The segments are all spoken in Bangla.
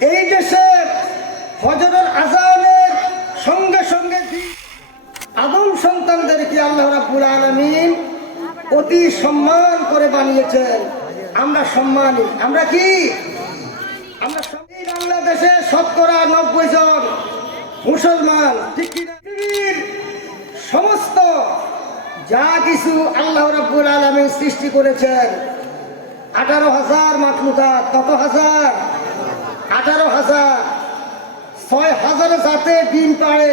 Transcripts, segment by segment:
এই দেশে হজরত আজানের সঙ্গে সঙ্গে আদম সন্তানদেরকে আল্লাহ রাব্বুল আলামিন অতি সম্মান করে বানিয়েছেন। আমরা সম্মানী। আমরা কি? আমরা বাংলাদেশে শতকরা নব্বই জন মুসলমান। সমস্ত যা কিছু আল্লাহ রাব্বুল আলামিন সৃষ্টি করেছেন, আঠারো হাজার মাতলুকা কত হাজার? ছয় হাজার সাথে ডিম পাড়ে।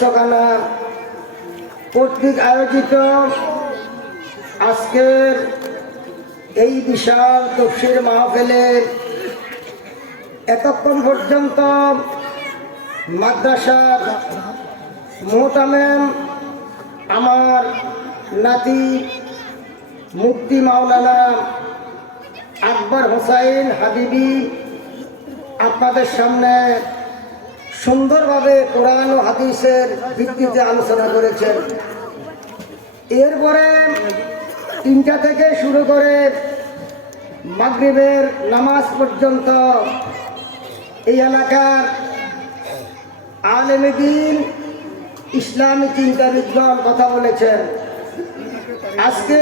ও কর্তৃক আয়োজিত আজকের এই বিশাল তফসির মাহফিলের এতক্ষণ পর্যন্ত মাদ্রাসার মোহতামেম আমার নাতি মুক্তি মাওলানা আকবর হোসাইন হাবিবি আপনাদের সামনে সুন্দরভাবে কোরআন ও হাদিসের ভিত্তিতে আলোচনা করেছেন। এরপরে তিনটা থেকে শুরু করে মাগরিবের নামাজ পর্যন্ত এই এলাকার আলেমদিন ইসলামী চিন্তাবিদগণ কথা বলেছেন। আজকে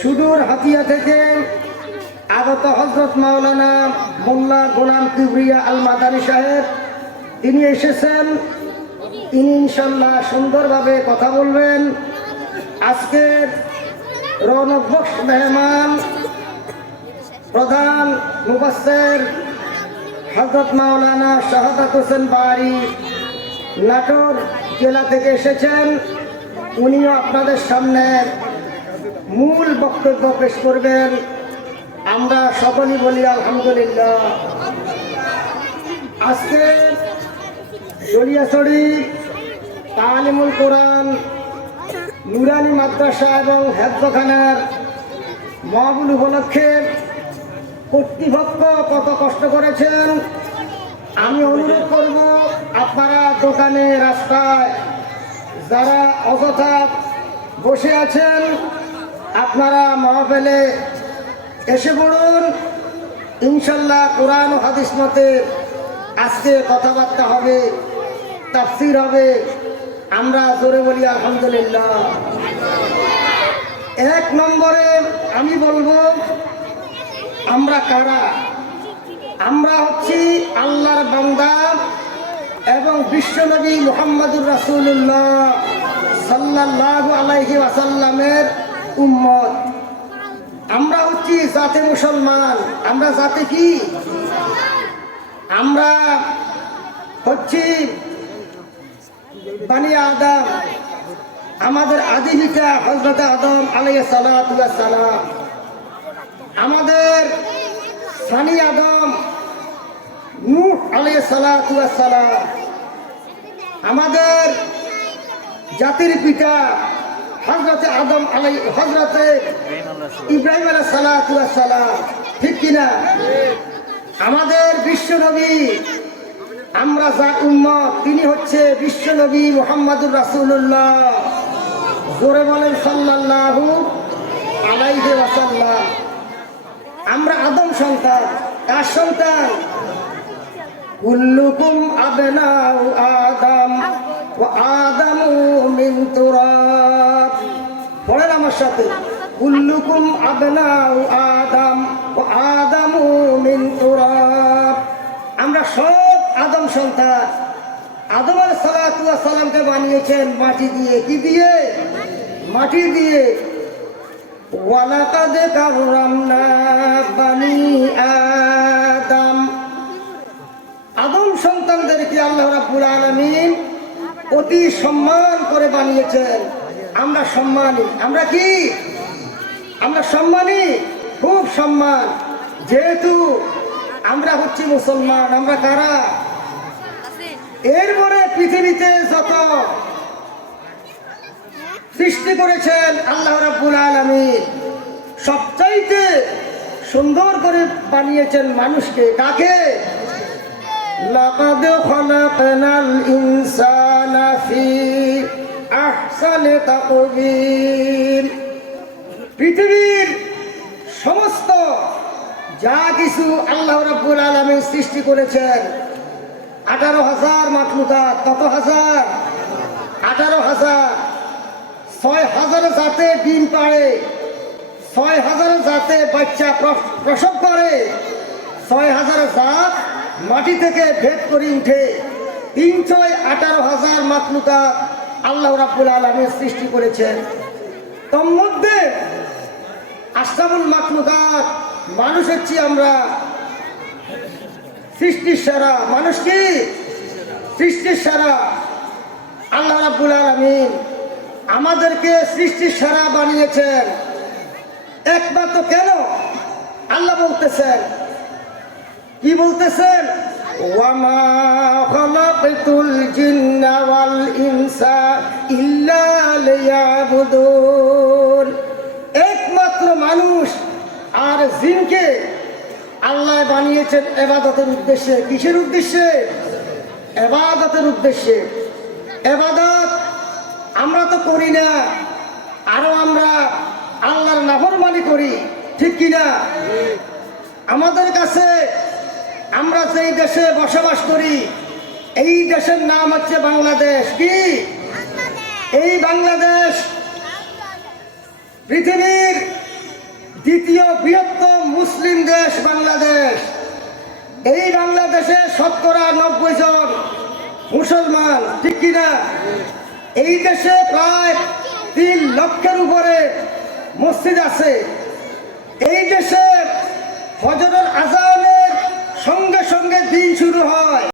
সুদূর হাতিয়া থেকে আগত হজরত মাওলানা মোল্লা গোলাম কিবরিয়া আল মাদানী সাহেব তিনি এসেছেন তিনি ইনশাল্লাহ সুন্দরভাবে কথা বলবেন। আজকের রৌনক বক্স মেহমান, প্রধান মুবাসের হজরত মাওলানা শাহাদাত হোসেন বাড়ি নাটোর জেলা থেকে এসেছেন। উনিও আপনাদের সামনে মূল বক্তব্য পেশ করবেন। আমরা সকলেই বলি আলহামদুলিল্লাহ। আজকে জলিয়াছড়ি তালিমুল কোরআন, নুরানি মাদ্রাসা এবং হেফজখানার মহাবুল উপলক্ষে কর্তৃপক্ষ কত কষ্ট করেছেন? আমি অনুরোধ করব আপনারা দোকানে, রাস্তায় যারা অযথা বসে আছেন, আপনারা মহাবেলে এসে পড়ুন। ইনশাল্লাহ কোরআন হাদিস মতে আজকে কথাবার্তা হবে। তাফসির হবে। আমরা জোরে বলি, আলহামদুলিল্লাহ। এক নম্বরে আমি বলব, আমরা কারা? আমরা হচ্ছি আল্লাহর বান্দা এবং বিশ্বনবী মুহাম্মদুর রাসূলুল্লাহ সাল্লাল্লাহু আলাইহি ওয়াসাল্লামের উম্মত। আমরা হচ্ছি জাতে মুসলমান। আমরা জাতে কি? আমরা হচ্ছি বানি আদম, আমাদের আদি পিতা হজরত আদম আলাইহিস সালাম। আমাদের সানি আদম, নূহ আলাইহিস সালাম। আমাদের জাতির পিতা হজরতে আদম আলাই হজরতে ইব্রাহিম আলাহ সালাম। ঠিক কিনা? আমাদের বিশ্বনবী আমরা যা উম্মত, তিনি হচ্ছে বিশ্বনবী মোহাম্মদুর রাসূলুল্লাহ। জোরে বলেন সাল্লাল্লাহু আলাইহি ওয়াসাল্লাম। আমরা আদম সন্তান, কার সন্তান? কুল্লুকুম আবনাউ আদম ওয়া আদামু মিন তুরাব। পড়েন আমার সাথে। কুল্লুকুম আবনাউ আদম ওয়া আদামু সন্তান আদম আলাইহিস সালাতু সালামকে বানিয়েছেন মাটি দিয়ে। কি দিয়ে? মাটি দিয়ে। ওয়ালাকাদ কাররামনা বানি আদম। আদম সন্তানদেরকে আল্লাহ রাব্বুল আলামিন অতি সম্মান করে বানিয়েছেন। আমরা সম্মানী। আমরা কি? আমরা সম্মানী। খুব সম্মান। যেহেতু আমরা হচ্ছি মুসলমান, আমরা কারা? এরপরে পৃথিবীতে যত সৃষ্টি করেছেন আল্লাহ রাব্বুল আলামিন, সবচাইতে সুন্দর করে বানিয়েছেন মানুষকে কাকে? লাকাদ খলাকনাল ইনসানা ফি আহসানি তাকবীর পৃথিবীর সমস্ত যা কিছু আল্লাহ রাব্বুল আলামিন সৃষ্টি করেছেন আঠারো হাজার মাতলুকাত কত হাজার? আঠারো হাজার। ছয় হাজার জাতে ডিম পাড়ে, ছয় হাজার জাতে বাচ্চা প্র- প্রসব করে, ছয় হাজার জাত মাটি থেকে ভেদ করে উঠে তিন ছয় আঠারো হাজার মাতলুকা আল্লাহ রাব্বুল আলমের সৃষ্টি করেছেন। তন্মধ্যে আশরাফুল মাতলুকাত মানুষ হচ্ছি আমরা সৃষ্টির সেরা মানুষ কি? সৃষ্টির সেরা। আল্লাহ রাব্বুল আলামিন আমাদেরকে সৃষ্টির সেরা বানিয়েছেন। একমাত্র কেন? আল্লাহ বলতেছেন। কি বলতেছেন? ওয়ামা ইনসা একমাত্র মানুষ আর জিনকে বানিয়েছেন এবাদতের উদ্দেশ্যে। কিসের উদ্দেশ্যে? এবাদতের উদ্দেশ্যে। এবাদত আমরা তো করি না, আরও আমরা আল্লাহর নাফরমানি করি, ঠিক কিনা আমাদের কাছে আমরা যেই দেশে বসবাস করি, এই দেশের নাম হচ্ছে বাংলাদেশ। কি? এই বাংলাদেশ পৃথিবীর দ্বিতীয় বৃহত্তম মুসলিম দেশ বাংলাদেশ। এই বাংলাদেশে শতকরা নব্বই জন মুসলমান, ঠিক কিনা? এই দেশে প্রায় তিন লক্ষের উপরে মসজিদ আছে। এই দেশে হজরত আজানের সঙ্গে সঙ্গে দিন শুরু হয়।